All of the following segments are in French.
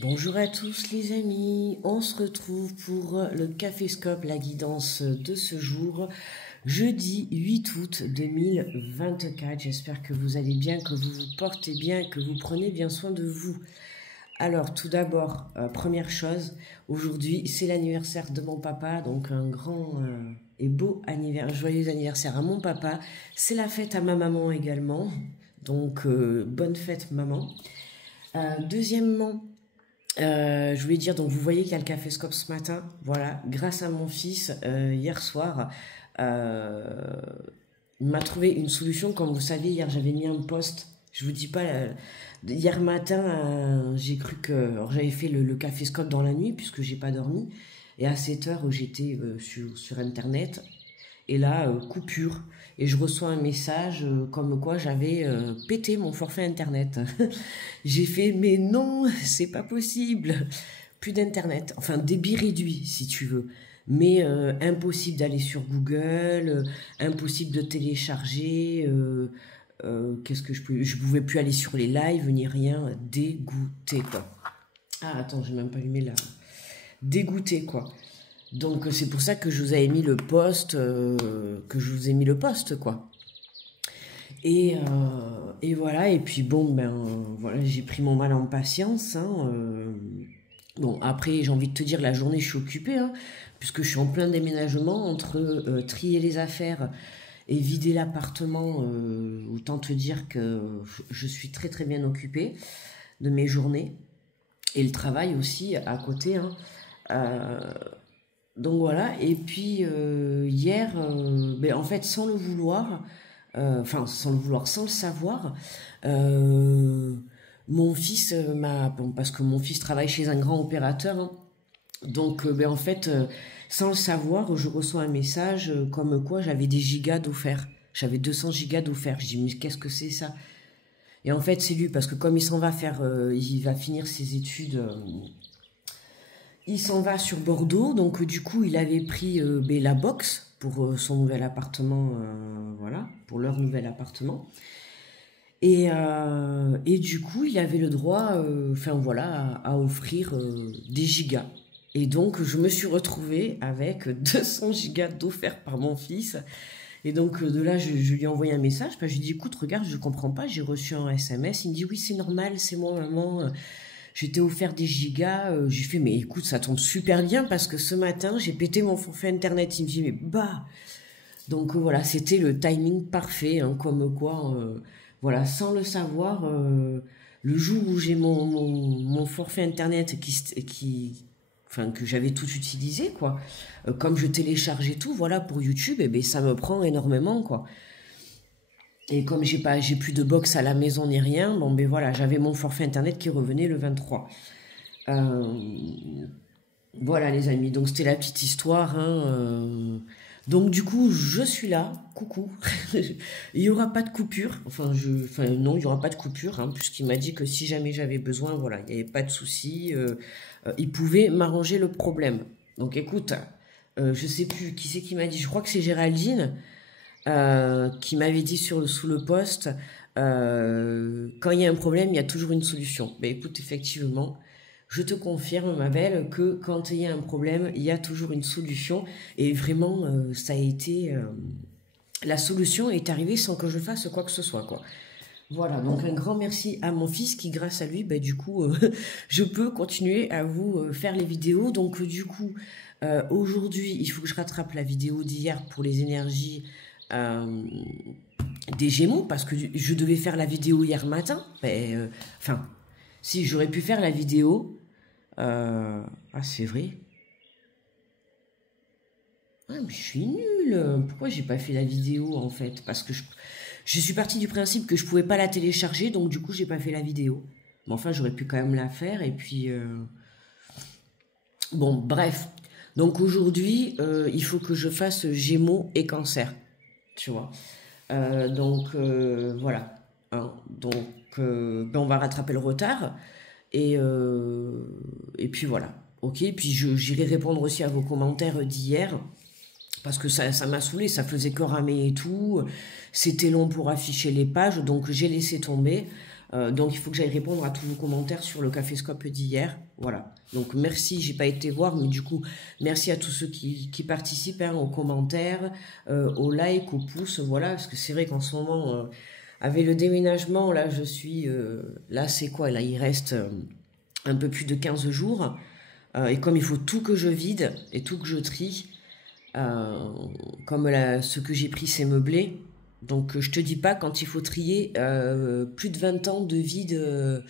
Bonjour à tous les amis, on se retrouve pour le Caféscope, la guidance de ce jour, jeudi 8 août 2024. J'espère que vous allez bien, que vous vous portez bien, que vous prenez bien soin de vous. Alors tout d'abord, première chose, aujourd'hui c'est l'anniversaire de mon papa, donc un grand et beau anniversaire, joyeux anniversaire à mon papa. C'est la fête à ma maman également, donc bonne fête maman. Deuxièmement, je voulais dire, donc vous voyez qu'il y a le Caféscope ce matin, voilà, grâce à mon fils, hier soir, euh, il m'a trouvé une solution. Comme vous savez, hier j'avais mis un post, je vous dis pas, hier matin, j'ai cru que, alors j'avais fait le Caféscope dans la nuit, puisque j'ai pas dormi, et à 7 heures j'étais sur Internet, et là, coupure. Et je reçois un message comme quoi j'avais pété mon forfait internet. J'ai fait, mais non, c'est pas possible. Plus d'internet. Enfin, débit réduit, si tu veux. Mais impossible d'aller sur Google, impossible de télécharger. Qu'est-ce que je pouvais plus aller sur les lives ni rien. Dégoûté, quoi. Ah, attends, j'ai même pas allumé là. Dégoûté, quoi. Donc c'est pour ça que je vous avais mis le post, que je vous ai mis le post, quoi. Et voilà, et puis bon, ben voilà, j'ai pris mon mal en patience, hein, bon, après, j'ai envie de te dire, la journée, je suis occupée, hein, puisque je suis en plein déménagement entre trier les affaires et vider l'appartement. Autant te dire que je suis très très bien occupée de mes journées et le travail aussi à côté, hein. Euh, donc voilà, et puis hier, ben, en fait, sans le vouloir, enfin sans le vouloir, sans le savoir, euh, mon fils m'a, bon, parce que mon fils travaille chez un grand opérateur, hein, donc ben, en fait, sans le savoir, je reçois un message comme quoi j'avais des gigas d'offerts. J'avais 200 gigas d'offerts. Je dis, mais qu'est-ce que c'est ça? Et en fait, c'est lui, parce que comme il s'en va faire, il va finir ses études. Il s'en va sur Bordeaux, donc du coup il avait pris ben, la box pour son nouvel appartement, voilà, pour leur nouvel appartement. Et du coup il avait le droit, enfin voilà, à offrir des gigas. Et donc je me suis retrouvée avec 200 gigas d'offerts par mon fils. Et donc de là je lui ai envoyé un message, je lui ai dit écoute regarde je comprends pas, j'ai reçu un SMS, il me dit oui c'est normal, c'est moi maman. Je t'ai offert des gigas. J'ai fait, mais écoute, ça tombe super bien parce que ce matin, j'ai pété mon forfait internet. Il me dit, mais bah. Donc voilà, c'était le timing parfait, hein, comme quoi, voilà, sans le savoir, le jour où j'ai mon forfait internet enfin, que j'avais tout utilisé, quoi, comme je téléchargeais tout, voilà, pour YouTube, et ben, ça me prend énormément, quoi. Et comme j'ai plus de box à la maison ni rien, bon ben voilà, j'avais mon forfait internet qui revenait le 23. Euh, voilà les amis, donc c'était la petite histoire, hein, donc du coup, je suis là, coucou. Il n'y aura pas de coupure, enfin non, il n'y aura pas de coupure, hein, puisqu'il m'a dit que si jamais j'avais besoin, voilà, il n'y avait pas de souci, il pouvait m'arranger le problème. Donc écoute, je sais plus qui c'est qui m'a dit, je crois que c'est Géraldine, qui m'avait dit sous le poste, quand il y a un problème, il y a toujours une solution. Ben écoute, effectivement, je te confirme, ma belle, que quand il y a un problème, il y a toujours une solution. Et vraiment, ça a été, la solution est arrivée sans que je fasse quoi que ce soit, quoi. Voilà, donc un grand merci à mon fils qui, grâce à lui, ben, du coup, je peux continuer à vous faire les vidéos. Donc, du coup, aujourd'hui, il faut que je rattrape la vidéo d'hier pour les énergies euh, des Gémeaux, parce que je devais faire la vidéo hier matin. Ben, enfin, si j'aurais pu faire la vidéo. Ah, c'est vrai. Ah, mais je suis nulle. Pourquoi j'ai pas fait la vidéo en fait? Parce que je suis partie du principe que je pouvais pas la télécharger, donc du coup j'ai pas fait la vidéo. Mais enfin, j'aurais pu quand même la faire. Et puis, bon, bref. Donc aujourd'hui, il faut que je fasse Gémeaux et Cancer. Tu vois. Voilà. Hein. Donc, ben, on va rattraper le retard. Et puis voilà. Ok. Puis j'irai répondre aussi à vos commentaires d'hier. Parce que ça m'a saoulé, ça faisait que ramer et tout. C'était long pour afficher les pages, donc j'ai laissé tomber. Donc il faut que j'aille répondre à tous vos commentaires sur le Caféscope d'hier. Voilà. Donc merci, j'ai pas été voir, mais du coup, merci à tous ceux qui participent, hein, aux commentaires, aux likes, aux pouces, voilà, parce que c'est vrai qu'en ce moment, avec le déménagement, là, je suis... là, c'est quoi? Là, il reste un peu plus de 15 jours. Et comme il faut tout que je vide et tout que je trie, comme ce que j'ai pris, c'est meublé. Donc, je te dis pas quand il faut trier plus de 20 ans de vie, de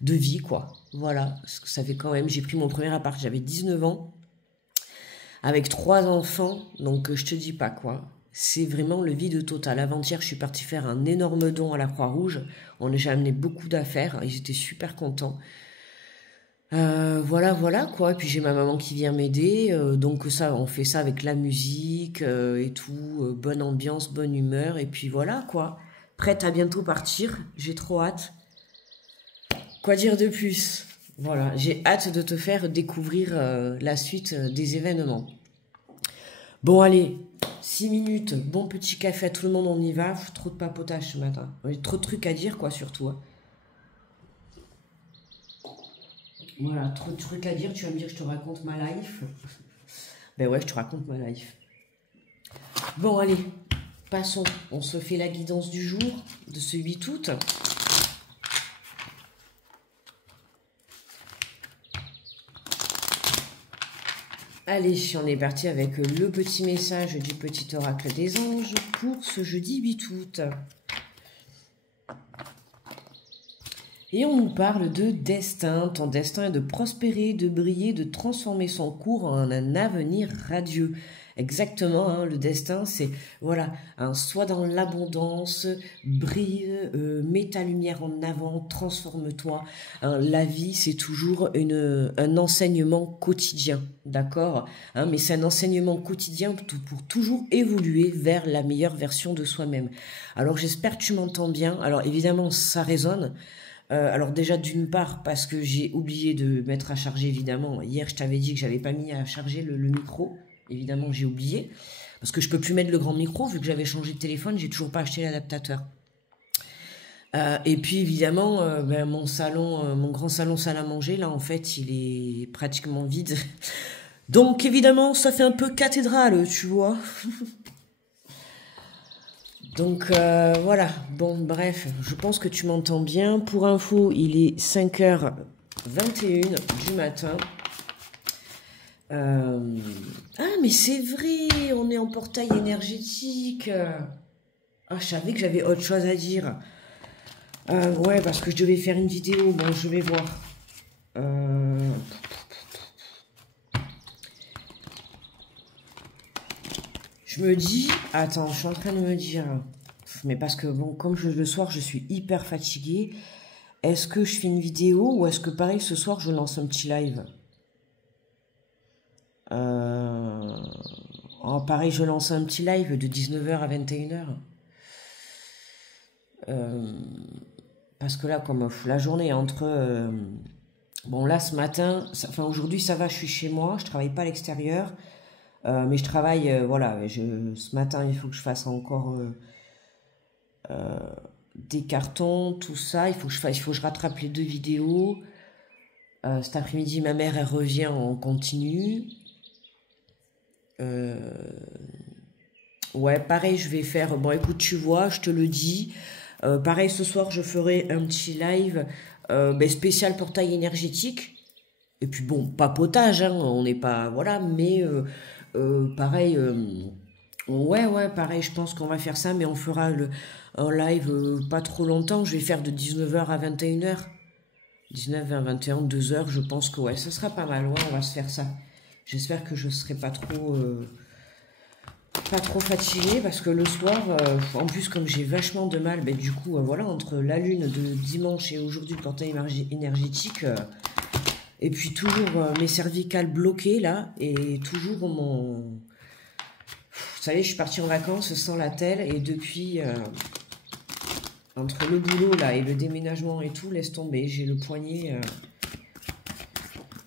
vie, quoi. Voilà, parce que ça fait quand même... J'ai pris mon premier appart, j'avais 19 ans, avec 3 enfants, donc je te dis pas, quoi. C'est vraiment le vide total. Avant-hier, je suis partie faire un énorme don à la Croix-Rouge. J'ai amené beaucoup d'affaires, ils étaient super contents. Voilà quoi. Et puis j'ai ma maman qui vient m'aider, donc ça, on fait ça avec la musique et tout, bonne ambiance, bonne humeur, et puis voilà quoi. Prête à bientôt partir, j'ai trop hâte. Quoi dire de plus? Voilà, j'ai hâte de te faire découvrir la suite des événements. Bon allez, 6 minutes, bon petit café à tout le monde, on y va. Trop de papotage ce matin. J'ai trop de trucs à dire quoi surtout, hein. Voilà, trop de trucs à dire, tu vas me dire que je te raconte ma life. Ben ouais, je te raconte ma life. Bon, allez, passons. On se fait la guidance du jour, de ce 8 août. Allez, on est parti avec le petit message du petit oracle des anges pour ce jeudi 8 août. Et on nous parle de destin. Ton destin est de prospérer, de briller, de transformer son cours en un avenir radieux. Exactement, hein, le destin, c'est, voilà, hein, sois dans l'abondance, brille, mets ta lumière en avant, transforme-toi. Hein, la vie, c'est toujours un enseignement quotidien, d'accord, hein, mais c'est un enseignement quotidien pour toujours évoluer vers la meilleure version de soi-même. Alors, j'espère que tu m'entends bien. Alors, évidemment, ça résonne. Alors déjà d'une part parce que j'ai oublié de mettre à charger évidemment. Hier je t'avais dit que j'avais pas mis à charger le micro. Évidemment j'ai oublié. Parce que je peux plus mettre le grand micro vu que j'avais changé de téléphone. J'ai toujours pas acheté l'adaptateur. Et puis évidemment mon salon, mon grand salon salle à manger là en fait il est pratiquement vide. Donc évidemment ça fait un peu cathédrale tu vois. Donc voilà, bon bref, je pense que tu m'entends bien. Pour info, il est 5h21 du matin. Ah mais c'est vrai, on est en portail énergétique. Ah je savais que j'avais autre chose à dire. Ouais parce que je devais faire une vidéo, bon je vais voir. Je me dis, attends, je suis en train de me dire, mais parce que bon, comme le soir, je suis hyper fatiguée. Est-ce que je fais une vidéo ou est-ce que pareil, ce soir, je lance un petit live? Oh, pareil, je lance un petit live de 19h à 21h. Parce que là, comme la journée entre... bon, là, ce matin, enfin aujourd'hui, ça va, je suis chez moi, je travaille pas à l'extérieur. Mais je travaille, voilà, ce matin, il faut que je fasse encore des cartons, tout ça. Il faut que je rattrape les 2 vidéos. Cet après-midi, ma mère, elle revient en continu. Ouais, pareil, je vais faire... Bon, écoute, tu vois, je te le dis. Pareil, ce soir, je ferai un petit live spécial portail énergétique. Et puis bon, papotage, hein, on n'est pas... Voilà, mais... pareil, ouais, pareil, je pense qu'on va faire ça, mais on fera un live pas trop longtemps. Je vais faire de 19h à 21h. 19 à 21, 2h, je pense que ouais, ça sera pas mal. Ouais, on va se faire ça. J'espère que je serai pas trop fatiguée parce que le soir, en plus, comme j'ai vachement de mal, ben, du coup, voilà, entre la lune de dimanche et aujourd'hui, le portail énergétique. Et puis toujours mes cervicales bloquées là, et toujours mon... Vous savez, je suis partie en vacances sans la telle, et depuis, entre le boulot là et le déménagement et tout, laisse tomber, j'ai le poignet...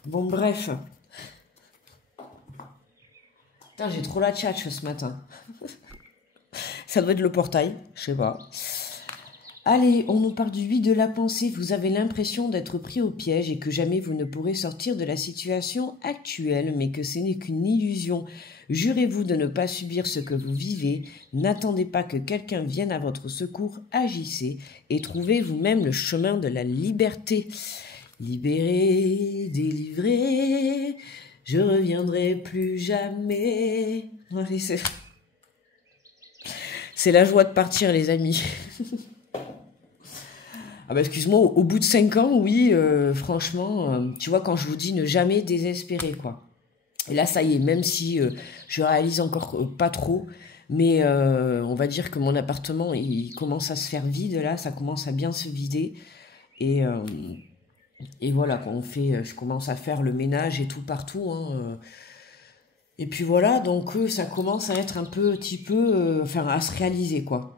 Bon bref. Putain, j'ai trop la tchatche ce matin. Ça doit être le portail, je sais pas. Allez, on nous parle du 8 de la pensée. Vous avez l'impression d'être pris au piège et que jamais vous ne pourrez sortir de la situation actuelle, mais que ce n'est qu'une illusion. Jurez-vous de ne pas subir ce que vous vivez. N'attendez pas que quelqu'un vienne à votre secours. Agissez et trouvez vous-même le chemin de la liberté. Libéré, délivré, je reviendrai plus jamais. Allez, c'est la joie de partir, les amis. Ah bah excuse-moi, au bout de 5 ans, oui, franchement, tu vois, quand je vous dis ne jamais désespérer, quoi. Et là, ça y est, même si je réalise encore pas trop, mais on va dire que mon appartement, il commence à se faire vide, là, ça commence à bien se vider. Et, et voilà, quand je commence à faire le ménage et tout partout, hein, et puis voilà, donc ça commence à être un petit peu, enfin, à se réaliser, quoi.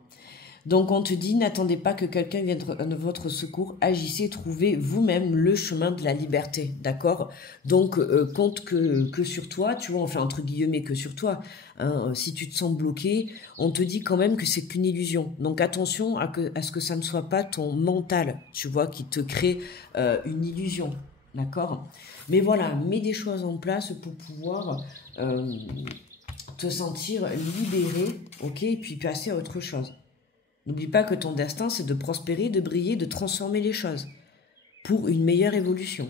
Donc on te dit, n'attendez pas que quelqu'un vienne à votre secours, agissez, trouvez vous-même le chemin de la liberté, d'accord? Donc compte que sur toi, tu vois, enfin entre guillemets que sur toi, hein, si tu te sens bloqué, on te dit quand même que c'est qu'une illusion. Donc attention à ce que ça ne soit pas ton mental, tu vois, qui te crée une illusion, d'accord? Mais voilà, mets des choses en place pour pouvoir te sentir libéré, ok? Et puis passer à autre chose. N'oublie pas que ton destin, c'est de prospérer, de briller, de transformer les choses pour une meilleure évolution.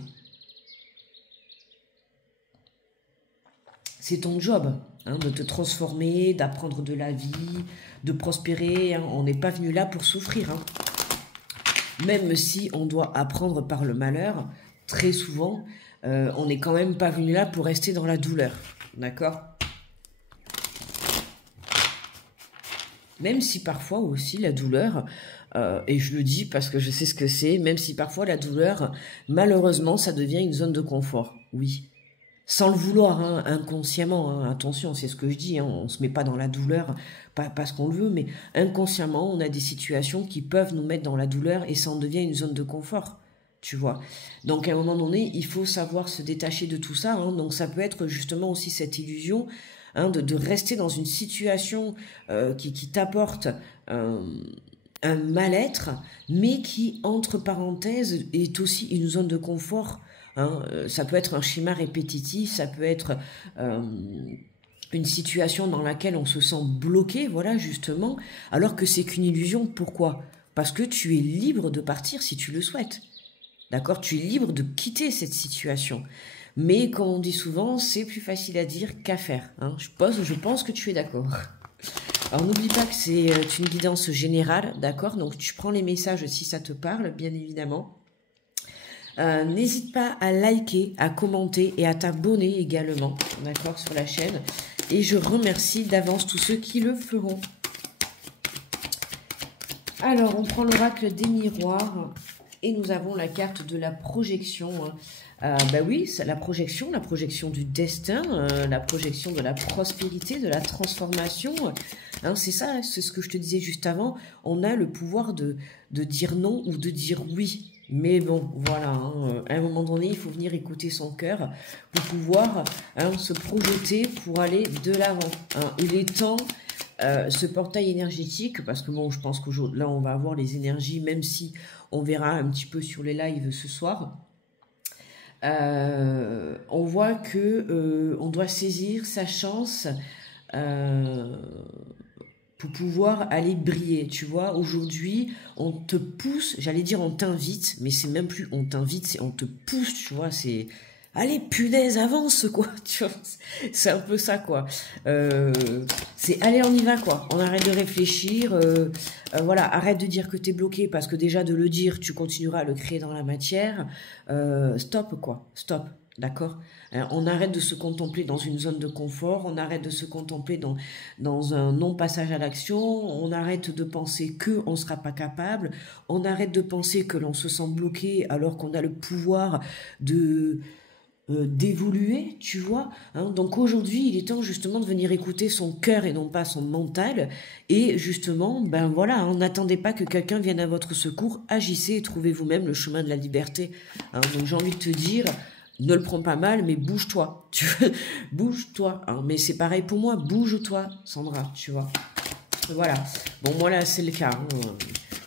C'est ton job, hein, de te transformer, d'apprendre de la vie, de prospérer. Hein. On n'est pas venu là pour souffrir. Hein. Même si on doit apprendre par le malheur, très souvent, on n'est quand même pas venu là pour rester dans la douleur. D'accord ? Même si parfois aussi la douleur, et je le dis parce que je sais ce que c'est, même si parfois la douleur, malheureusement, ça devient une zone de confort, oui. Sans le vouloir, hein, inconsciemment, hein, attention, c'est ce que je dis, hein, on ne se met pas dans la douleur, pas parce qu'on le veut, mais inconsciemment, on a des situations qui peuvent nous mettre dans la douleur et ça en devient une zone de confort, tu vois. Donc à un moment donné, il faut savoir se détacher de tout ça, hein, donc ça peut être justement aussi cette illusion, hein, de rester dans une situation qui t'apporte un mal-être, mais qui, entre parenthèses, est aussi une zone de confort. Hein. Ça peut être un schéma répétitif, ça peut être une situation dans laquelle on se sent bloqué, voilà, justement, alors que c'est qu'une illusion. Pourquoi ? Parce que tu es libre de partir si tu le souhaites. D'accord ? Tu es libre de quitter cette situation. Mais comme on dit souvent, c'est plus facile à dire qu'à faire. Hein. Je pense que tu es d'accord. Alors n'oublie pas que c'est une guidance générale, d'accord? Donc tu prends les messages si ça te parle, bien évidemment. N'hésite pas à liker, à commenter et à t'abonner également, d'accord, sur la chaîne. Et je remercie d'avance tous ceux qui le feront. Alors, on prend l'oracle des miroirs et nous avons la carte de la projection. Ben oui, c'est la projection du destin, la projection de la prospérité, de la transformation. Hein, c'est ça, c'est ce que je te disais juste avant. On a le pouvoir de dire non ou de dire oui. Mais bon, voilà, hein, à un moment donné, il faut venir écouter son cœur pour pouvoir se projeter pour aller de l'avant. Hein. Il est temps, ce portail énergétique, parce que bon, je pense qu'aujourd'hui, là, on va avoir les énergies, même si on verra un petit peu sur les lives ce soir. On voit que on doit saisir sa chance pour pouvoir aller briller, tu vois. Aujourd'hui, on te pousse, j'allais dire on t'invite, mais c'est même plus on t'invite, c'est on te pousse, tu vois, c'est allez, punaise, avance, quoi, tu vois, c'est un peu ça, quoi. C'est allez, on y va, quoi. On arrête de réfléchir, voilà, arrête de dire que t'es bloqué, parce que déjà de le dire, tu continueras à le créer dans la matière. Stop, quoi, stop. D'accord ? On arrête de se contempler dans une zone de confort, on arrête de se contempler dans un non-passage à l'action, on arrête de penser qu'on ne sera pas capable, on arrête de penser que l'on se sent bloqué alors qu'on a le pouvoir d'évoluer, tu vois. Hein. Donc aujourd'hui, il est temps justement de venir écouter son cœur et non pas son mental. Et justement, ben voilà, hein, n'attendez pas que quelqu'un vienne à votre secours, agissez et trouvez vous-même le chemin de la liberté. Hein. Donc j'ai envie de te dire... Ne le prends pas mal, mais bouge-toi. Bouge-toi. Hein. Mais c'est pareil pour moi. Bouge-toi, Sandra, tu vois. Voilà. Bon, moi, là, c'est le cas. Hein.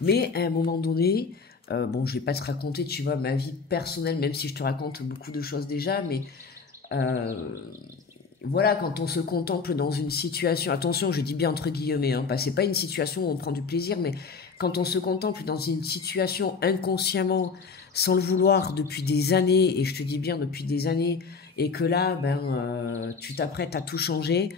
Mais à un moment donné, bon, je vais pas te raconter, tu vois, ma vie personnelle, même si je te raconte beaucoup de choses déjà, mais euh, voilà, quand on se contemple dans une situation, attention, je dis bien entre guillemets, hein, c'est pas une situation où on prend du plaisir, mais quand on se contemple dans une situation inconsciemment, sans le vouloir, depuis des années, et je te dis bien depuis des années, et que là, tu t'apprêtes à tout changer,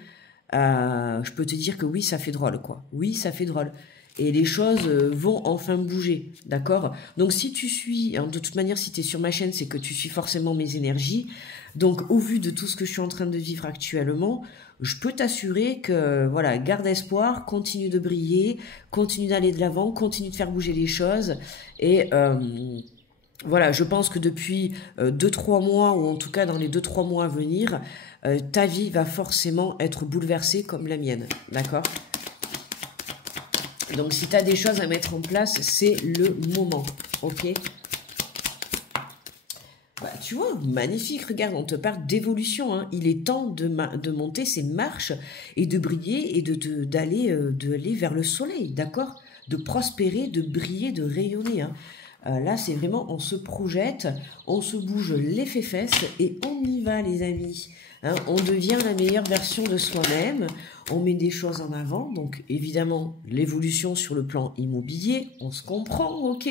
je peux te dire que oui, ça fait drôle, quoi. Oui, ça fait drôle. Et les choses vont enfin bouger, d'accord? Donc si tu suis, hein, de toute manière, si tu es sur ma chaîne, c'est que tu suis forcément mes énergies. Donc au vu de tout ce que je suis en train de vivre actuellement, je peux t'assurer que, voilà, garde espoir, continue de briller, continue d'aller de l'avant, continue de faire bouger les choses. Et voilà, je pense que depuis 2-3 mois, ou en tout cas dans les 2-3 mois à venir, ta vie va forcément être bouleversée comme la mienne, d'accord? Donc si tu as des choses à mettre en place, c'est le moment, ok? Bah, tu vois, magnifique, regarde, on te parle d'évolution, hein. Il est temps de monter ces marches et de briller et d'aller vers le soleil, d'accord? De prospérer, de briller, de rayonner, hein. Là, c'est vraiment, on se projette, on se bouge les fesses et on y va, les amis. Hein, on devient la meilleure version de soi-même, on met des choses en avant, donc évidemment, l'évolution sur le plan immobilier, on se comprend, ok?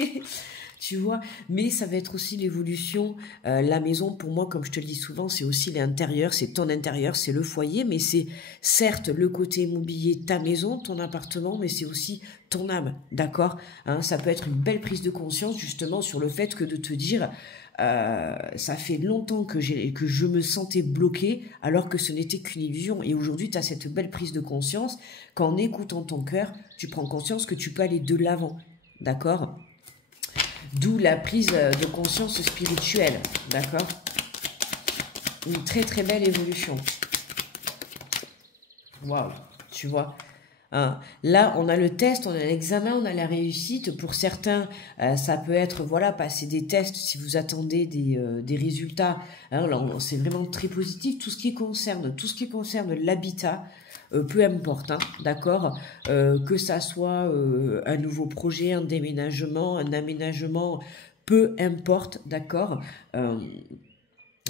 Tu vois, mais ça va être aussi l'évolution. La maison, pour moi, comme je te le dis souvent, c'est aussi l'intérieur, c'est ton intérieur, c'est le foyer, mais c'est certes le côté immobilier, ta maison, ton appartement, mais c'est aussi ton âme, d'accord? Hein, ça peut être une belle prise de conscience justement sur le fait que de te dire, ça fait longtemps que je me sentais bloqué alors que ce n'était qu'une illusion. Et aujourd'hui, tu as cette belle prise de conscience qu'en écoutant ton cœur, tu prends conscience que tu peux aller de l'avant, d'accord? D'où la prise de conscience spirituelle, d'accord? Une très très belle évolution. Waouh, tu vois. Hein. Là, on a le test, on a l'examen, on a la réussite. Pour certains, ça peut être, voilà, passer des tests si vous attendez des résultats. Hein, là, c'est vraiment très positif. Tout ce qui concerne l'habitat, peu importe, hein, d'accord, que ça soit un nouveau projet, un déménagement, un aménagement, peu importe, d'accord.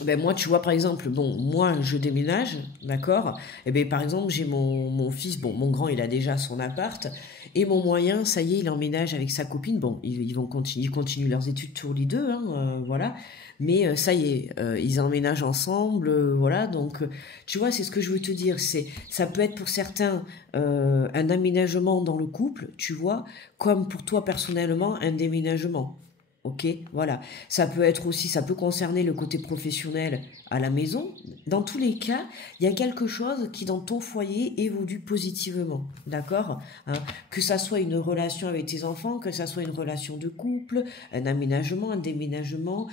Ben moi, tu vois, par exemple, bon, moi, je déménage, d'accord? Et ben, par exemple, j'ai mon fils, bon, mon grand, il a déjà son appart, et mon moyen, ça y est, il emménage avec sa copine. Bon, ils continuent leurs études tous les deux, hein, voilà. Mais ça y est, ils emménagent ensemble, voilà. Donc, tu vois, c'est ce que je veux te dire. Ça peut être pour certains un aménagement dans le couple, tu vois, comme pour toi personnellement, un déménagement. Ok, voilà. Ça peut concerner le côté professionnel à la maison. Dans tous les cas, il y a quelque chose qui dans ton foyer évolue positivement, d'accord? Hein, que ça soit une relation avec tes enfants, que ça soit une relation de couple, un aménagement, un déménagement,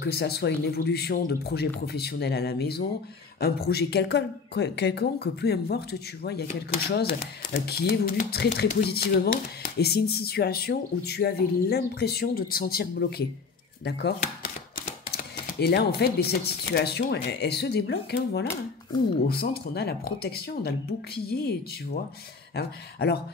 que ça soit une évolution de projet professionnel à la maison, un projet quelconque, peu importe, tu vois, il y a quelque chose qui évolue très très positivement et c'est une situation où tu avais l'impression de te sentir bloqué, d'accord? Et là, en fait, cette situation, elle se débloque, hein, voilà. Ouh, au centre, on a la protection, on a le bouclier, tu vois. Hein. Alors,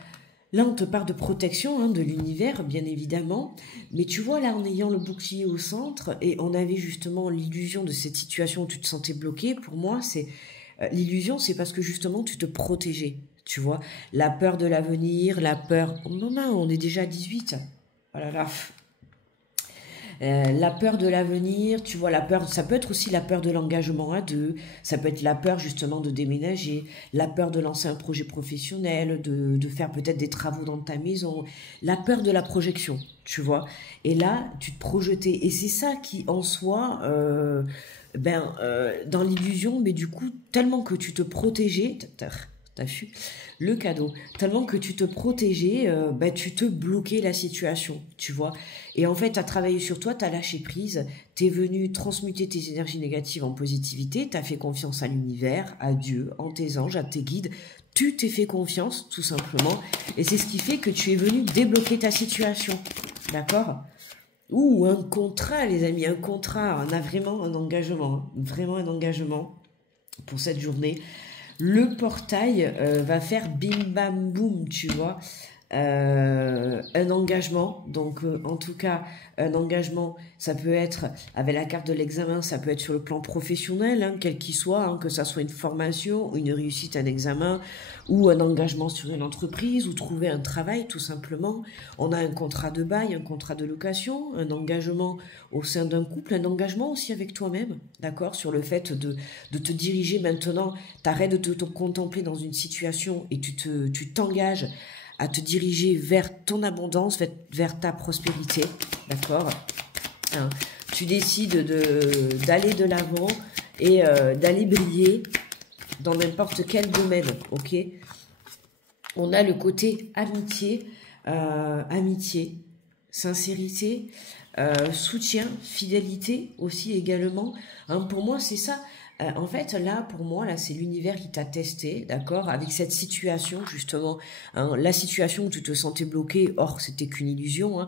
là, on te parle de protection, hein, de l'univers, bien évidemment. Mais tu vois, là, en ayant le bouclier au centre, et on avait justement l'illusion de cette situation où tu te sentais bloqué, pour moi, c'est l'illusion, c'est parce que justement, tu te protégeais, tu vois. La peur de l'avenir, la peur... Oh non, non, on est déjà à 18. Oh là là. La peur de l'avenir, tu vois, la peur, ça peut être aussi la peur de l'engagement à deux, ça peut être la peur justement de déménager, la peur de lancer un projet professionnel, de faire peut-être des travaux dans ta maison, la peur de la projection, tu vois. Et là, tu te projetais, et c'est ça qui en soi, dans l'illusion, mais du coup, tellement que tu te protégeais, t'as vu le cadeau, tellement que tu te protégeais, tu te bloquais la situation, tu vois. Et en fait, tu as travaillé sur toi, tu as lâché prise, tu es venu transmuter tes énergies négatives en positivité, tu as fait confiance à l'univers, à Dieu, en tes anges, à tes guides, tu t'es fait confiance, tout simplement, et c'est ce qui fait que tu es venu débloquer ta situation, d'accord? Ou un contrat, les amis, un contrat, on a vraiment un engagement, hein, vraiment un engagement pour cette journée. Le portail va faire bim bam boum, tu vois. un engagement. Donc, en tout cas, un engagement, ça peut être, avec la carte de l'examen, ça peut être sur le plan professionnel, hein, quel qu'il soit, hein, que ça soit une formation, une réussite, un examen, ou un engagement sur une entreprise, ou trouver un travail, tout simplement. On a un contrat de bail, un contrat de location, un engagement au sein d'un couple, un engagement aussi avec toi-même, d'accord, sur le fait de te diriger maintenant. T'arrêtes de te contempler dans une situation et tu t'engages à te diriger vers ton abondance, vers ta prospérité, d'accord, hein. Tu décides d'aller de l'avant et d'aller briller dans n'importe quel domaine, ok. On a le côté amitié, amitié, sincérité, soutien, fidélité aussi également, hein. Pour moi, c'est ça. En fait, là, pour moi, là, c'est l'univers qui t'a testé, d'accord, avec cette situation, justement, hein, la situation où tu te sentais bloqué, or, c'était qu'une illusion, hein.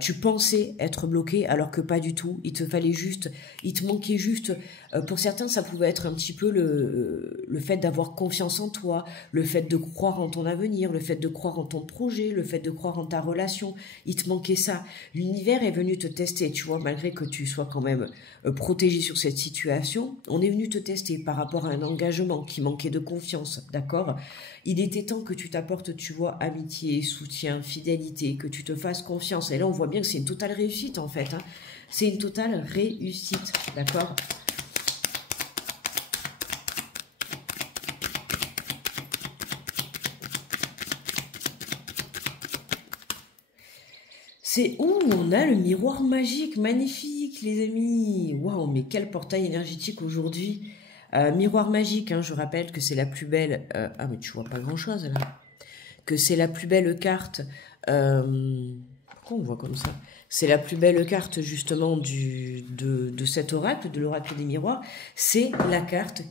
Tu pensais être bloqué alors que pas du tout. Il te fallait juste, il te manquait juste. Pour certains, ça pouvait être un petit peu le fait d'avoir confiance en toi, le fait de croire en ton avenir, le fait de croire en ton projet, le fait de croire en ta relation. Il te manquait ça. L'univers est venu te tester, tu vois, malgré que tu sois quand même protégé sur cette situation. On est venu te tester par rapport à un engagement qui manquait de confiance, d'accord. Il était temps que tu t'apportes, tu vois, amitié, soutien, fidélité, que tu te fasses confiance. Et là, on voit bien que c'est une totale réussite, en fait, hein. C'est une totale réussite, d'accord. C'est où on a le miroir magique, magnifique, les amis. Waouh, mais quel portail énergétique aujourd'hui. Miroir magique, hein, je rappelle que c'est la plus belle. Ah, mais tu vois pas grand-chose là. Que c'est la plus belle carte. Pourquoi on voit comme ça? C'est la plus belle carte justement de cet oracle, de l'oracle des miroirs. C'est la carte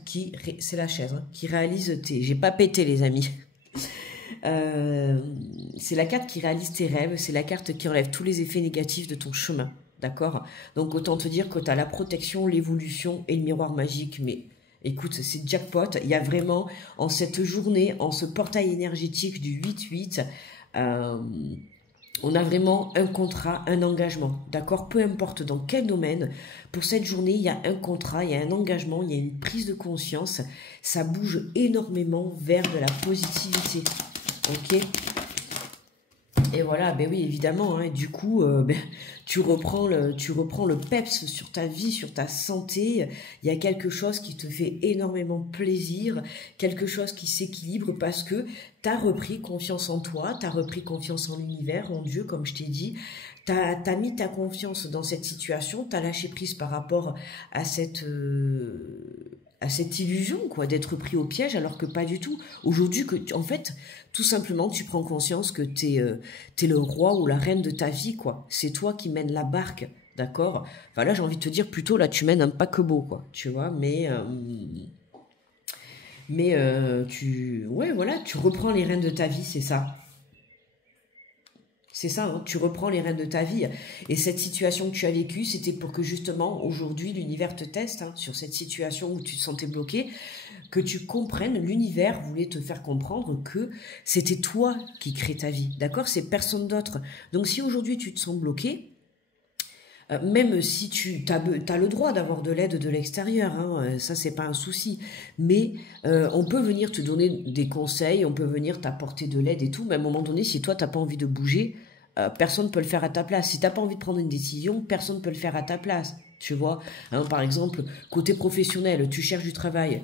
c'est la chaise, hein, qui réalise tes. J'ai pas pété, les amis. C'est la carte qui réalise tes rêves, c'est la carte qui enlève tous les effets négatifs de ton chemin, d'accord. Donc autant te dire que tu as la protection, l'évolution et le miroir magique, mais écoute, c'est jackpot. Il y a vraiment, en cette journée, en ce portail énergétique du 8-8, on a vraiment un contrat, un engagement, d'accord. Peu importe dans quel domaine, pour cette journée, il y a un contrat, il y a un engagement, il y a une prise de conscience. Ça bouge énormément vers de la positivité, ok. Et voilà, ben oui, évidemment, hein, du coup, tu reprends le peps sur ta vie, sur ta santé. Il y a quelque chose qui te fait énormément plaisir, quelque chose qui s'équilibre parce que tu as repris confiance en toi, tu as repris confiance en l'univers, en Dieu, comme je t'ai dit. T'as mis ta confiance dans cette situation, t'as lâché prise par rapport à cette illusion, quoi, d'être pris au piège, alors que pas du tout. Aujourd'hui, en fait, tout simplement, tu prends conscience que t'es le roi ou la reine de ta vie, quoi. C'est toi qui mènes la barque, d'accord. Enfin là, j'ai envie de te dire plutôt, là, tu mènes un paquebot, quoi, tu vois, ouais, voilà, tu reprends les rênes de ta vie, c'est ça. C'est ça, hein, tu reprends les rênes de ta vie. Et cette situation que tu as vécue, c'était pour que justement, aujourd'hui, l'univers te teste, hein, sur cette situation où tu te sentais bloqué, que tu comprennes, l'univers voulait te faire comprendre que c'était toi qui crée ta vie, d'accord? C'est personne d'autre. Donc si aujourd'hui tu te sens bloqué, même si tu as le droit d'avoir de l'aide de l'extérieur, hein, ça c'est pas un souci, mais on peut venir te donner des conseils, on peut venir t'apporter de l'aide et tout, mais à un moment donné, si toi t'as pas envie de bouger, personne ne peut le faire à ta place. Si t'as pas envie de prendre une décision, personne ne peut le faire à ta place, tu vois, hein. Par exemple, côté professionnel, tu cherches du travail.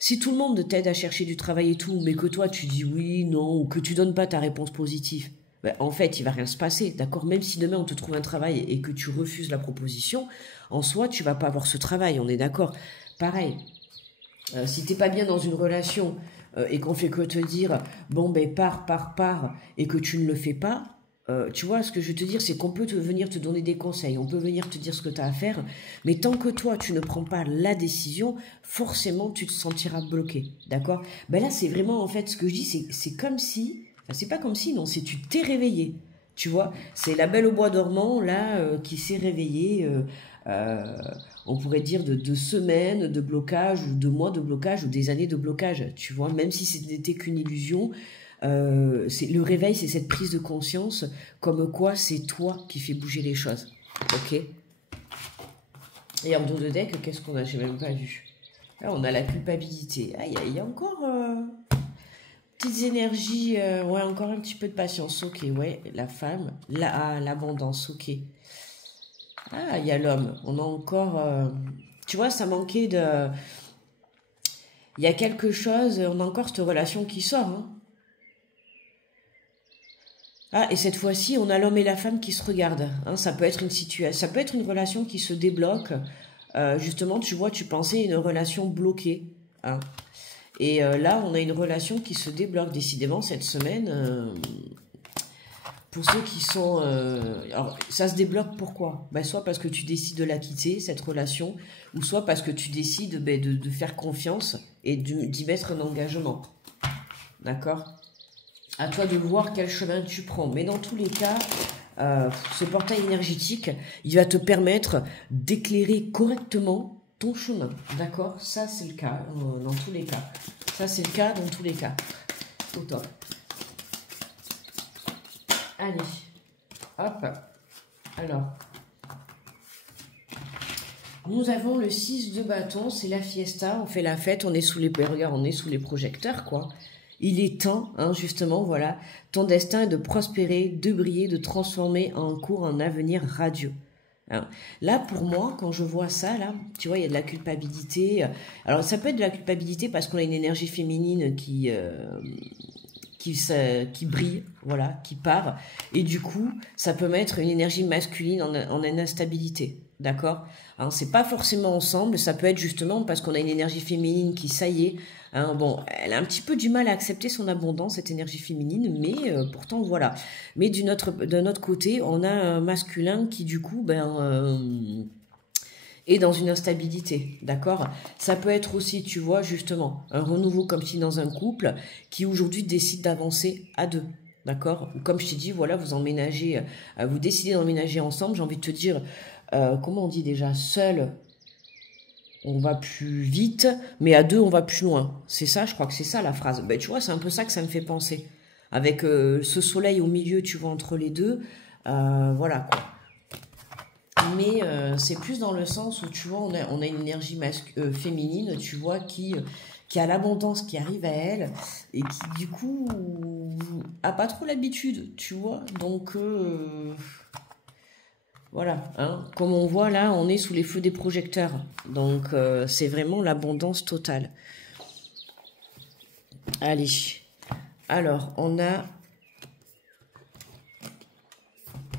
Si tout le monde t'aide à chercher du travail et tout, mais que toi tu dis oui, non, ou que tu donnes pas ta réponse positive, ben, en fait, il va rien se passer, d'accord? Même si demain on te trouve un travail et que tu refuses la proposition, en soi, tu vas pas avoir ce travail, on est d'accord? Pareil, si t'es pas bien dans une relation et qu'on fait que te dire bon ben pars et que tu ne le fais pas, tu vois ce que je veux te dire, c'est qu'on peut venir te donner des conseils, on peut venir te dire ce que tu as à faire, mais tant que toi tu ne prends pas la décision, forcément tu te sentiras bloqué, d'accord? Ben là c'est vraiment en fait ce que je dis, c'est comme si, enfin c'est pas comme si, non, c'est tu t'es réveillé. Tu vois, c'est la belle au bois dormant, là, qui s'est réveillée, euh, on pourrait dire de semaines de blocage, ou de mois de blocage, ou des années de blocage, tu vois, même si ce n'était qu'une illusion, Le réveil, c'est cette prise de conscience, comme quoi c'est toi qui fais bouger les choses. Ok. Et en dos de deck, qu'est-ce qu'on a? J'ai même pas vu. Là, on a la culpabilité. Ah, il y a encore petites énergies. Ouais, encore un petit peu de patience. Ok, ouais, la femme. L'abondance, ok. Ah, il y a l'homme. On a encore... tu vois, ça manquait de... Il y a quelque chose, on a encore cette relation qui sort. Hein. Ah, et cette fois-ci, on a l'homme et la femme qui se regardent. Hein. Ça peut être une situation, ça peut être une relation qui se débloque. Justement, tu vois, tu pensais une relation bloquée. Hein. Et là, on a une relation qui se débloque. Décidément, cette semaine, pour ceux qui sont... alors, ça se débloque pourquoi? Ben, soit parce que tu décides de la quitter, cette relation, ou soit parce que tu décides de faire confiance et d'y mettre un engagement. D'accord? À toi de voir quel chemin tu prends. Mais dans tous les cas, ce portail énergétique, il va te permettre d'éclairer correctement ton chemin. D'accord? Ça, c'est le cas dans tous les cas. Ça, c'est le cas dans tous les cas. Au top. Allez. Hop. Alors. Nous avons le 6 de bâton. C'est la fiesta. On fait la fête. On est sous les... Regarde, on est sous les projecteurs, quoi. Il est temps, hein, justement, voilà, ton destin est de prospérer, de briller, de transformer en cours un avenir radieux. Hein. Là, pour moi, quand je vois ça, là, tu vois, il y a de la culpabilité. Alors, ça peut être de la culpabilité parce qu'on a une énergie féminine qui brille, voilà, qui part. Et du coup, ça peut mettre une énergie masculine en instabilité. D'accord? Hein, c'est pas forcément ensemble, ça peut être justement parce qu'on a une énergie féminine qui, ça y est, hein, bon, elle a un petit peu du mal à accepter son abondance, cette énergie féminine, mais pourtant voilà. Mais d'un autre côté, on a un masculin qui du coup, est dans une instabilité, d'accord? Ça peut être aussi, tu vois, justement, un renouveau comme si dans un couple qui aujourd'hui décide d'avancer à deux. D'accord? Comme je t'ai dit, voilà, vous décidez d'emménager ensemble, j'ai envie de te dire, comment on dit déjà, seul, on va plus vite, mais à deux, on va plus loin. C'est ça, je crois que c'est ça la phrase. Ben, tu vois, c'est un peu ça que ça me fait penser. Avec ce soleil au milieu, tu vois, entre les deux, voilà, quoi. Mais c'est plus dans le sens où, tu vois, on a une énergie féminine, tu vois, qui a l'abondance qui arrive à elle, et qui, du coup, a pas trop l'habitude, tu vois. Donc... voilà, hein. Comme on voit là, on est sous les feux des projecteurs. Donc, c'est vraiment l'abondance totale. Allez. Alors, on a...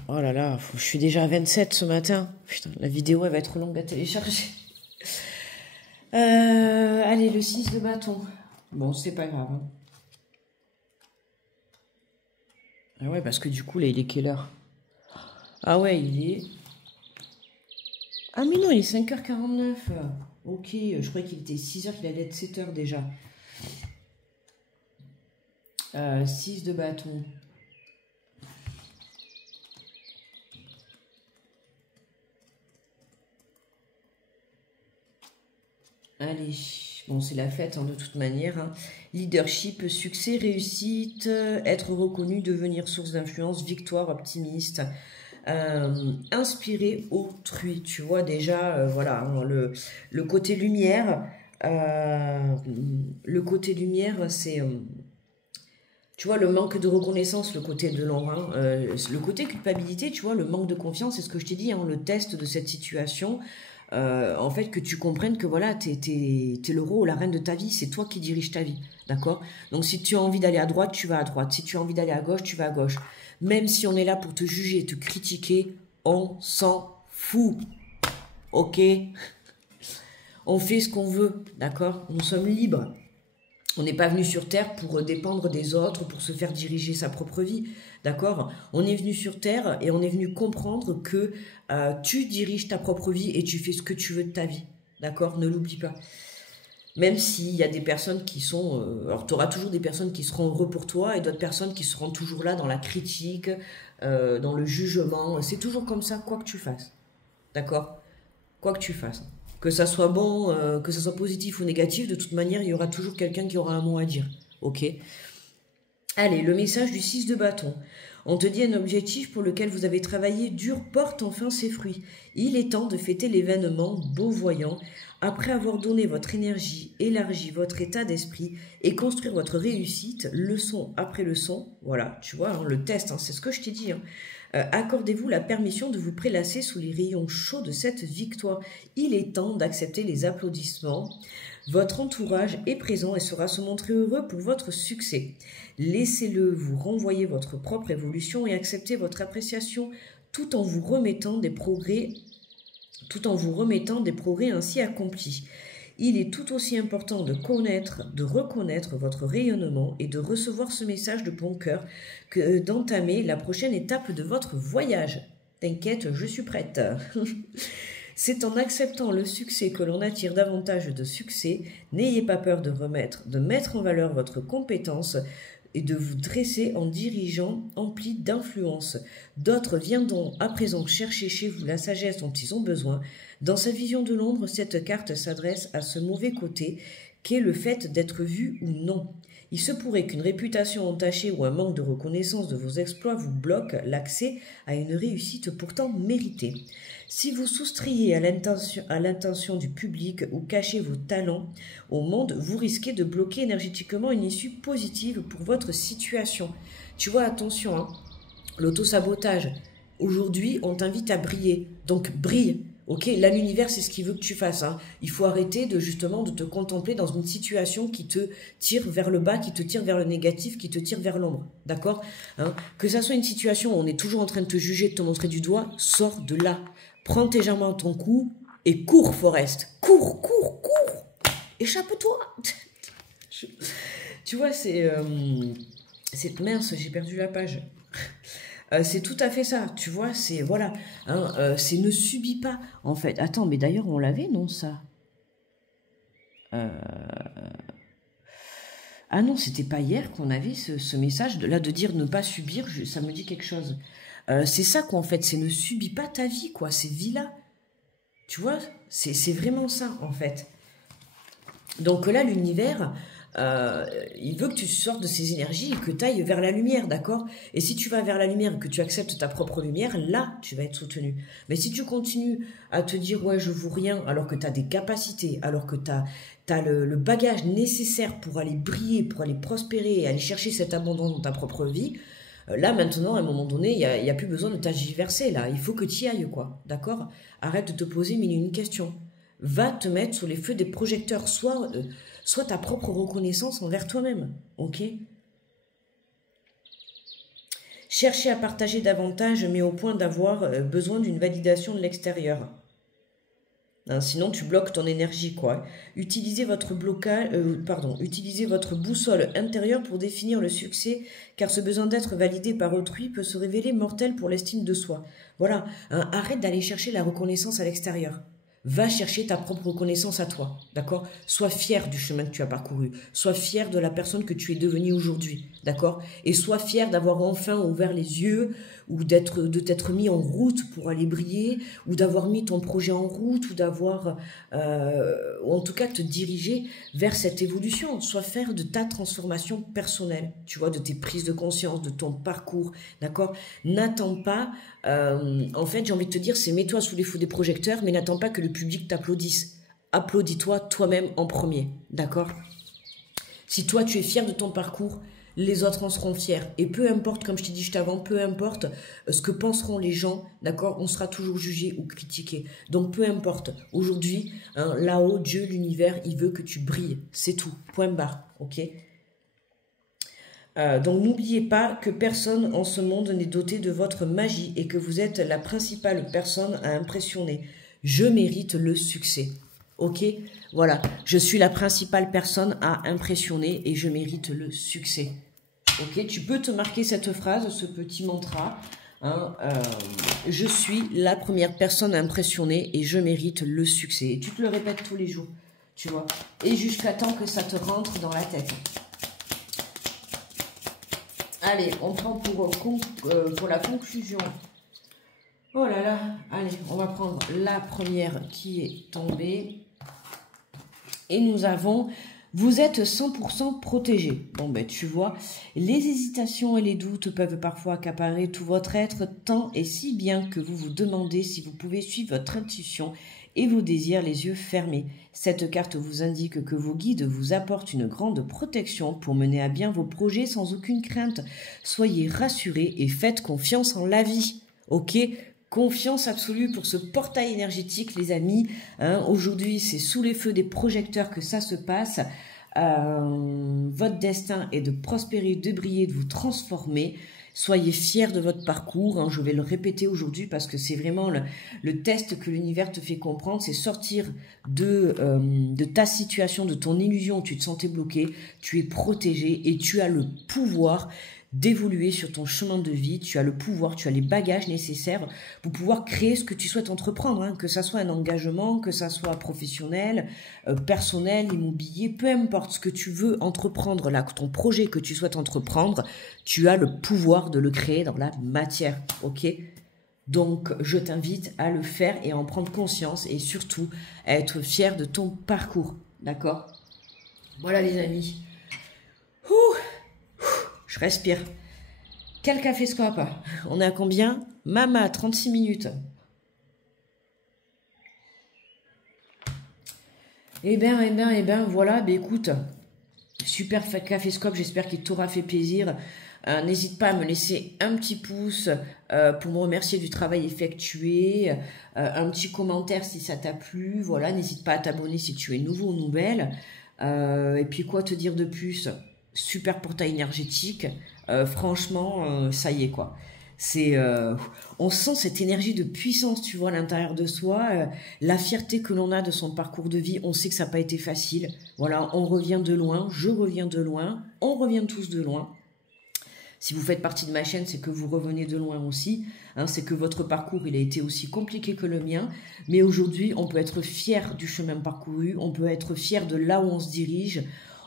Oh là là, je suis déjà à 27 ce matin. Putain, la vidéo, elle va être longue à télécharger. Allez, le 6 de bâton. Bon, c'est pas grave. Hein. Ah ouais, parce que du coup, là, il est quelle heure? Ah ouais, il est... Ah mais non, il est 5h49. Ok, je croyais qu'il était 6h, qu'il allait être 7h déjà. 6 de bâton. Allez, bon c'est la fête hein, de toute manière. Hein. Leadership, succès, réussite, être reconnu, devenir source d'influence, victoire, optimiste. Inspirer autrui, tu vois déjà, voilà, hein, le côté lumière, c'est, tu vois, le manque de reconnaissance, le côté de l'envin, le côté culpabilité, tu vois, le manque de confiance, c'est ce que je t'ai dit, hein, le test de cette situation, en fait, que tu comprennes que voilà, t'es le roi ou la reine de ta vie, c'est toi qui diriges ta vie, d'accord? Donc si tu as envie d'aller à droite, tu vas à droite, si tu as envie d'aller à gauche, tu vas à gauche. Même si on est là pour te juger, te critiquer, on s'en fout, ok? On fait ce qu'on veut, d'accord? Nous sommes libres. On n'est pas venu sur Terre pour dépendre des autres, pour se faire diriger sa propre vie, d'accord? On est venu sur Terre et on est venu comprendre que tu diriges ta propre vie et tu fais ce que tu veux de ta vie, d'accord? Ne l'oublie pas. Même s'il y a des personnes qui sont... alors, tu auras toujours des personnes qui seront heureux pour toi et d'autres personnes qui seront toujours là dans la critique, dans le jugement. C'est toujours comme ça, quoi que tu fasses, d'accord? Quoi que tu fasses. Que ça soit bon, que ça soit positif ou négatif, de toute manière, il y aura toujours quelqu'un qui aura un mot à dire. Ok? Allez, le message du 6 de bâton. On te dit un objectif pour lequel vous avez travaillé dur porte enfin ses fruits. Il est temps de fêter l'événement beau voyant. Après avoir donné votre énergie, élargi votre état d'esprit et construire votre réussite, leçon après leçon, voilà, tu vois, hein, le test, hein, c'est ce que je t'ai dit, hein. Accordez-vous la permission de vous prélasser sous les rayons chauds de cette victoire. Il est temps d'accepter les applaudissements. Votre entourage est présent et saura se montrer heureux pour votre succès. Laissez-le vous renvoyer votre propre évolution et acceptez votre appréciation tout en vous remettant des progrès ainsi accomplis. Il est tout aussi important de reconnaître votre rayonnement et de recevoir ce message de bon cœur que d'entamer la prochaine étape de votre voyage. T'inquiète, je suis prête. C'est en acceptant le succès que l'on attire davantage de succès. N'ayez pas peur de mettre en valeur votre compétence et de vous dresser en dirigeant empli d'influence. D'autres viendront à présent chercher chez vous la sagesse dont ils ont besoin. Dans sa vision de l'ombre, cette carte s'adresse à ce mauvais côté qu'est le fait d'être vu ou non. Il se pourrait qu'une réputation entachée ou un manque de reconnaissance de vos exploits vous bloque l'accès à une réussite pourtant méritée. Si vous soustrayez à l'intention du public ou cachez vos talents au monde, vous risquez de bloquer énergétiquement une issue positive pour votre situation. Tu vois, attention, hein, l'autosabotage. Aujourd'hui, on t'invite à briller. Donc, brille. Ok, là, l'univers, c'est ce qu'il veut que tu fasses. Hein. Il faut arrêter de te contempler dans une situation qui te tire vers le bas, qui te tire vers le négatif, qui te tire vers l'ombre. D'accord, hein. Que ça soit une situation où on est toujours en train de te juger, de te montrer du doigt, sors de là. Prends tes jambes à ton cou et cours, Forest. Cours, cours, cours. Échappe-toi. Tu vois, c'est mince, j'ai perdu la page. C'est tout à fait ça, tu vois, c'est, voilà, hein, c'est ne subis pas, en fait. Attends, mais d'ailleurs, on l'avait, non, ça Ah non, c'était pas hier qu'on avait ce message, là, de dire ne pas subir, ça me dit quelque chose. C'est ça, quoi, en fait, c'est ne subis pas ta vie, quoi, c'est vie-là. Tu vois, c'est vraiment ça, en fait. Donc là, l'univers... il veut que tu sortes de ces énergies et que tu ailles vers la lumière, d'accord? Et si tu vas vers la lumière et que tu acceptes ta propre lumière, là, tu vas être soutenu. Mais si tu continues à te dire, ouais, je vaux rien, alors que tu as des capacités, alors que tu as le bagage nécessaire pour aller briller, pour aller prospérer et aller chercher cet abondance dans ta propre vie, là, maintenant, à un moment donné, il n'y a plus besoin de t'agiverser, là. Il faut que tu y ailles, quoi, d'accord? Arrête de te poser mille et une questions. Va te mettre sous les feux des projecteurs, soit ta propre reconnaissance envers toi-même, ok? Cherchez à partager davantage, mais au point d'avoir besoin d'une validation de l'extérieur. Hein, sinon, tu bloques ton énergie, quoi. Utilisez votre boussole intérieure pour définir le succès, car ce besoin d'être validé par autrui peut se révéler mortel pour l'estime de soi. Voilà, hein, arrête d'aller chercher la reconnaissance à l'extérieur. Va chercher ta propre reconnaissance à toi, d'accord? Sois fier du chemin que tu as parcouru. Sois fier de la personne que tu es devenue aujourd'hui, d'accord? Et sois fier d'avoir enfin ouvert les yeux ou de t'être mis en route pour aller briller ou d'avoir mis ton projet en route ou ou en tout cas te diriger vers cette évolution. Sois fier de ta transformation personnelle, tu vois, de tes prises de conscience, de ton parcours, d'accord? N'attends pas... en fait, j'ai envie de te dire, c'est mets-toi sous les feux des projecteurs, mais n'attends pas que le public t'applaudisse. Applaudis-toi toi-même en premier, d'accord? Si toi, tu es fier de ton parcours, les autres en seront fiers. Et peu importe, comme je t'ai dit juste avant, peu importe ce que penseront les gens, d'accord? On sera toujours jugé ou critiqué. Donc, peu importe. Aujourd'hui, hein, là-haut, Dieu, l'univers, il veut que tu brilles. C'est tout. Point barre, ok? Donc n'oubliez pas que personne en ce monde n'est doté de votre magie et que vous êtes la principale personne à impressionner. Je mérite le succès. Ok? Voilà, je suis la principale personne à impressionner et je mérite le succès. Ok? Tu peux te marquer cette phrase, ce petit mantra. Hein, je suis la première personne à impressionner et je mérite le succès. Et tu te le répètes tous les jours, tu vois. Et jusqu'à temps que ça te rentre dans la tête. Allez, on prend pour la conclusion. Oh là là, allez, on va prendre la première qui est tombée. Et nous avons Vous êtes 100% protégé. Bon, ben, tu vois, les hésitations et les doutes peuvent parfois accaparer tout votre être, tant et si bien que vous vous demandez si vous pouvez suivre votre intuition et vos désirs les yeux fermés. Cette carte vous indique que vos guides vous apportent une grande protection pour mener à bien vos projets sans aucune crainte. Soyez rassurés et faites confiance en la vie. Ok ? Confiance absolue pour ce portail énergétique, les amis. Hein, aujourd'hui, c'est sous les feux des projecteurs que ça se passe. Votre destin est de prospérer, de briller, de vous transformer. Soyez fiers de votre parcours. Hein, je vais le répéter aujourd'hui parce que c'est vraiment le test que l'univers te fait comprendre. C'est sortir de ta situation, de ton illusion où tu te sentais bloqué. Tu es protégé et tu as le pouvoir d'évoluer sur ton chemin de vie, tu as le pouvoir, tu as les bagages nécessaires pour pouvoir créer ce que tu souhaites entreprendre, hein, que ça soit un engagement, que ça soit professionnel, personnel, immobilier, peu importe ce que tu veux entreprendre, là, ton projet que tu souhaites entreprendre, tu as le pouvoir de le créer dans la matière, ok ? Donc, je t'invite à le faire et à en prendre conscience et surtout à être fier de ton parcours, d'accord ? Voilà les amis. Je respire. Quel café scope? On est à combien? Mama, 36 minutes. Eh ben, voilà, ben écoute, super café scope, j'espère qu'il t'aura fait plaisir. N'hésite pas à me laisser un petit pouce pour me remercier du travail effectué, un petit commentaire si ça t'a plu, voilà, n'hésite pas à t'abonner si tu es nouveau ou nouvelle. Et puis quoi te dire de plus? Super portail énergétique, franchement, ça y est quoi. C'est, on sent cette énergie de puissance, tu vois, à l'intérieur de soi, la fierté que l'on a de son parcours de vie. On sait que ça n'a pas été facile. Voilà, on revient de loin, je reviens de loin, on revient tous de loin. Si vous faites partie de ma chaîne, c'est que vous revenez de loin aussi. Hein, c'est que votre parcours, il a été aussi compliqué que le mien. Mais aujourd'hui, on peut être fier du chemin parcouru. On peut être fier de là où on se dirige.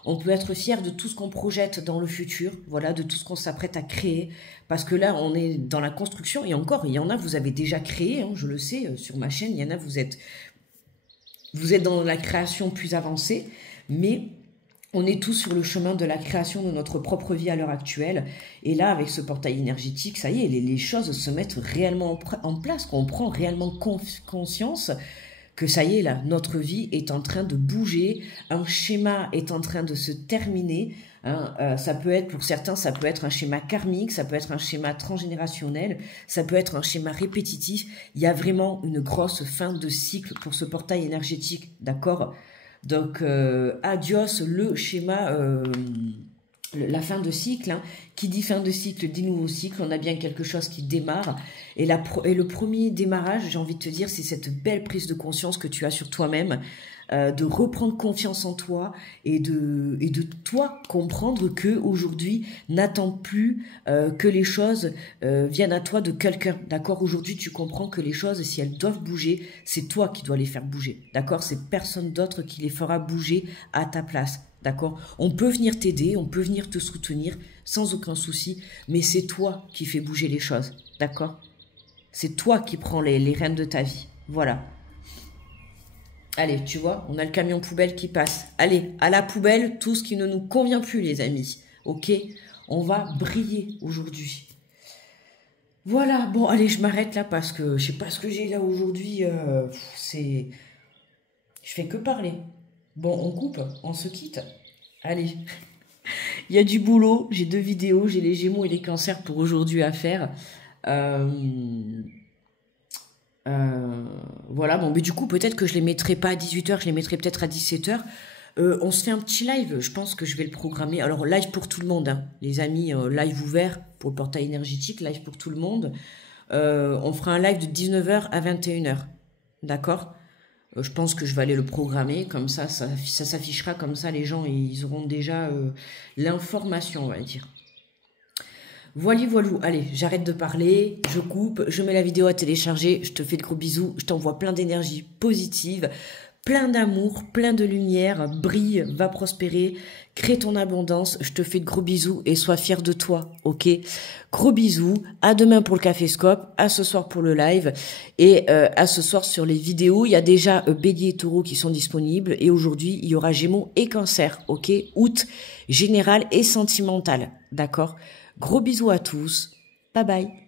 On peut être fier de tout ce qu'on projette dans le futur. Voilà, de tout ce qu'on s'apprête à créer. Parce que là, on est dans la construction. Et encore, il y en a, vous avez déjà créé. Hein, je le sais, sur ma chaîne, il y en a, vous êtes dans la création plus avancée. Mais on est tous sur le chemin de la création de notre propre vie à l'heure actuelle. Et là, avec ce portail énergétique, ça y est, les choses se mettent réellement en place, qu'on prend réellement conscience que ça y est, là, notre vie est en train de bouger, un schéma est en train de se terminer. Hein, ça peut être, pour certains, ça peut être un schéma karmique, ça peut être un schéma transgénérationnel, ça peut être un schéma répétitif. Il y a vraiment une grosse fin de cycle pour ce portail énergétique, d'accord ? Donc, adios le schéma, la fin de cycle. Hein. Qui dit fin de cycle dit nouveau cycle. On a bien quelque chose qui démarre. Et le premier démarrage, j'ai envie de te dire, c'est cette belle prise de conscience que tu as sur toi-même, de reprendre confiance en toi et de toi comprendre que aujourd'hui n'attends plus que les choses viennent à toi de quelqu'un. D'accord ? Aujourd'hui, tu comprends que les choses, si elles doivent bouger, c'est toi qui dois les faire bouger. D'accord ? C'est personne d'autre qui les fera bouger à ta place. D'accord ? On peut venir t'aider, on peut venir te soutenir sans aucun souci, mais c'est toi qui fais bouger les choses. D'accord ? C'est toi qui prends les rênes de ta vie. Voilà. Allez, tu vois, on a le camion poubelle qui passe. Allez, à la poubelle, tout ce qui ne nous convient plus, les amis. Ok ? On va briller aujourd'hui. Voilà, bon, allez, je m'arrête là parce que je sais pas ce que j'ai là aujourd'hui. Je fais que parler. Bon, on coupe, on se quitte. Allez. Il y a du boulot, j'ai 2 vidéos, j'ai les Gémeaux et les Cancers pour aujourd'hui à faire. Voilà, bon, mais du coup, peut-être que je les mettrai pas à 18h, je les mettrai peut-être à 17h. On se fait un petit live, je pense que je vais le programmer. Alors, live pour tout le monde, hein. Les amis, live ouvert pour le portail énergétique, live pour tout le monde. On fera un live de 19h à 21h. D'accord ? Je pense que je vais aller le programmer, comme ça s'affichera, comme ça les gens ils auront déjà l'information, on va dire. Voilà, allez, j'arrête de parler, je coupe, je mets la vidéo à télécharger, je te fais de gros bisous, je t'envoie plein d'énergie positive, plein d'amour, plein de lumière, brille, va prospérer, crée ton abondance. Je te fais de gros bisous et sois fier de toi, ok? Gros bisous, à demain pour le Caféscope, à ce soir pour le live et à ce soir sur les vidéos. Il y a déjà Bélier et Taureau qui sont disponibles et aujourd'hui il y aura Gémeaux et Cancer, ok? Août, général et sentimental, d'accord? Gros bisous à tous, bye bye.